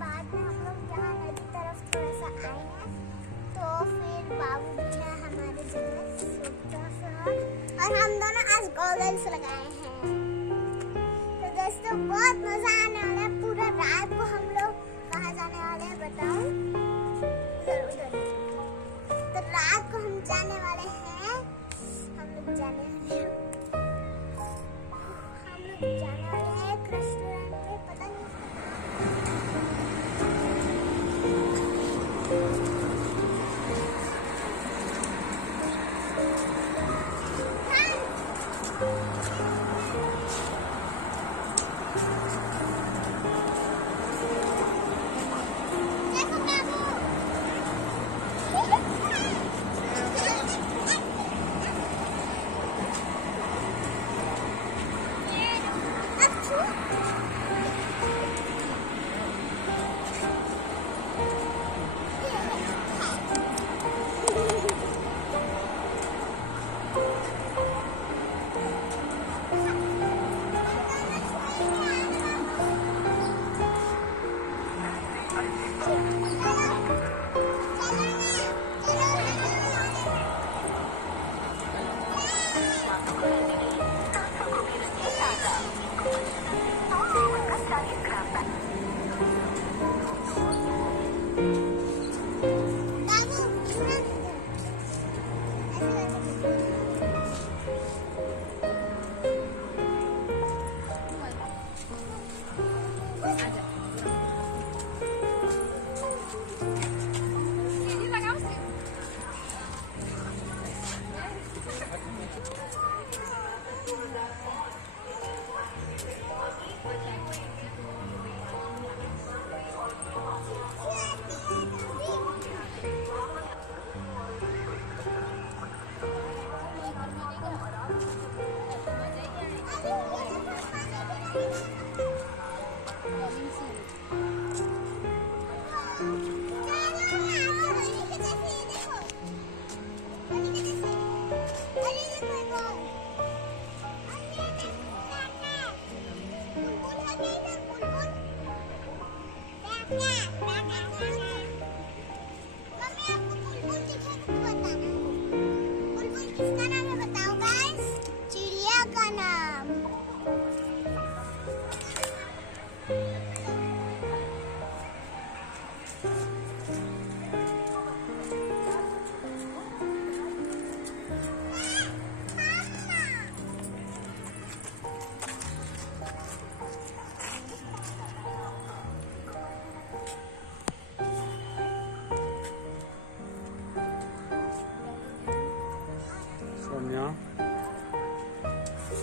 बाद में हम लोग यहाँ नदी तरफ थोड़ा सा आए हैं, तो फिर बाबू भी है हमारे जगह छोटा सा, और हम दोनों आज गॉगल्स लगाए हैं। तो दोस्तों बहुत मजा आने वाला है। पूरा रात को हम लोग कहाँ जाने वाले हैं बताऊं? उधर उधर। तो रात को हम जाने वाले हैं, हम लोग जाने वाले हैं एक रेस्टोरेंट पे, पता नहीं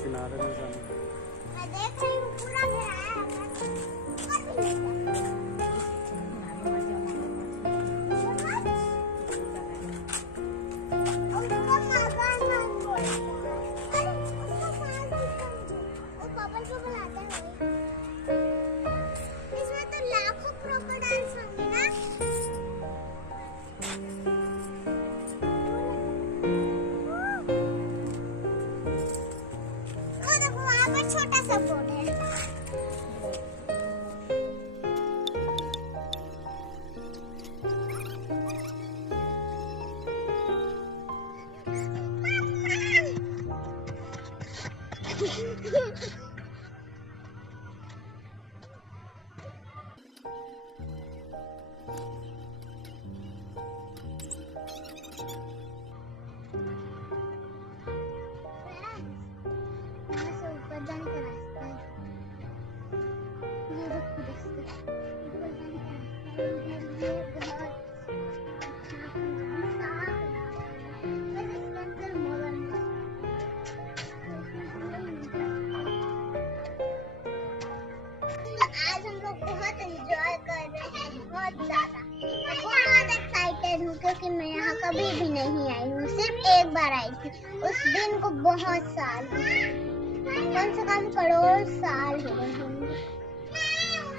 किनारे में जाना। मैं देख रही हूँ पूरा घेरा इसमें तो लाखों क्रोकोडाइल्स होंगे ना। छोटा सा बोर्ड है। आज हम लोग बहुत एंजॉय कर रहे हैं, बहुत ज्यादा। मैं बहुत एक्साइटेड हूँ क्योंकि मैं यहाँ कभी भी नहीं आई हूँ, सिर्फ एक बार आई थी। उस दिन को बहुत साल, कम से कम करोड़ साल हो गए होंगे।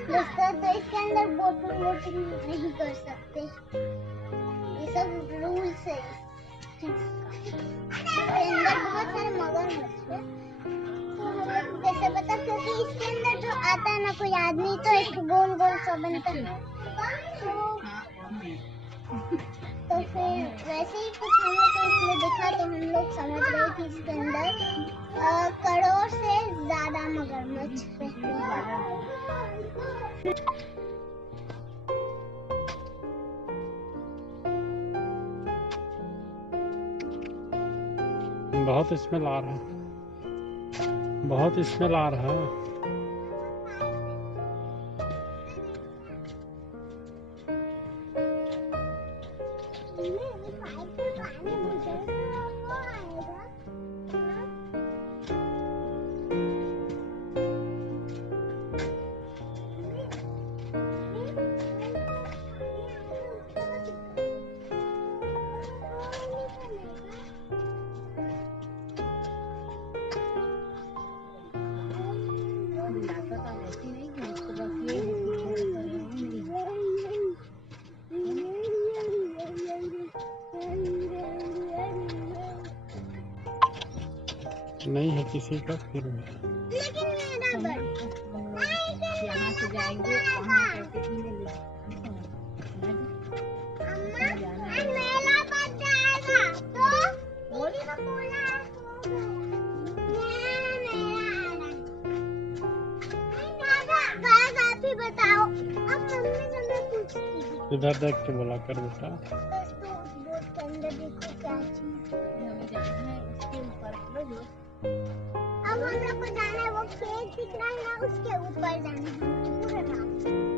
दोस्तों तो इसके अंदर बोटिंग नहीं कर सकते, ये सब रूल्स है। अंदर बहुत सारे मगरमच्छ है, तो हमें कैसे पता, क्योंकि इसके अंदर जो बनता है ना कोई आदमी, तो एक गोल गोल सा बनता है। तो फिर वैसे ही कुछ हम लोग को इसमें दिखा, तो हम लोग समझ गए कि इसके अंदर करोड़ से ज्यादा मगरमच्छ रहते हैं। बहुत स्मेल आ रहा है, बहुत स्मेल आ रहा है। नहीं है किसी का, फिर भी लेकिन मेरा यहाँ से जाएंगे वहाँ करके मेला बन जाएगा तो दीदी को बोला आप ही बताओ। अब मम्मी से मैं पूछती हूँ, इधर देख के बोला कर बेटा। दोस्तों उस बोट के अंदर देखो क्या चीज है। हमें जाना है उसके ऊपर अब हम लोग को जाना है, वो खेत दिख रहा है ना, उसके ऊपर जाना है पूरे रात।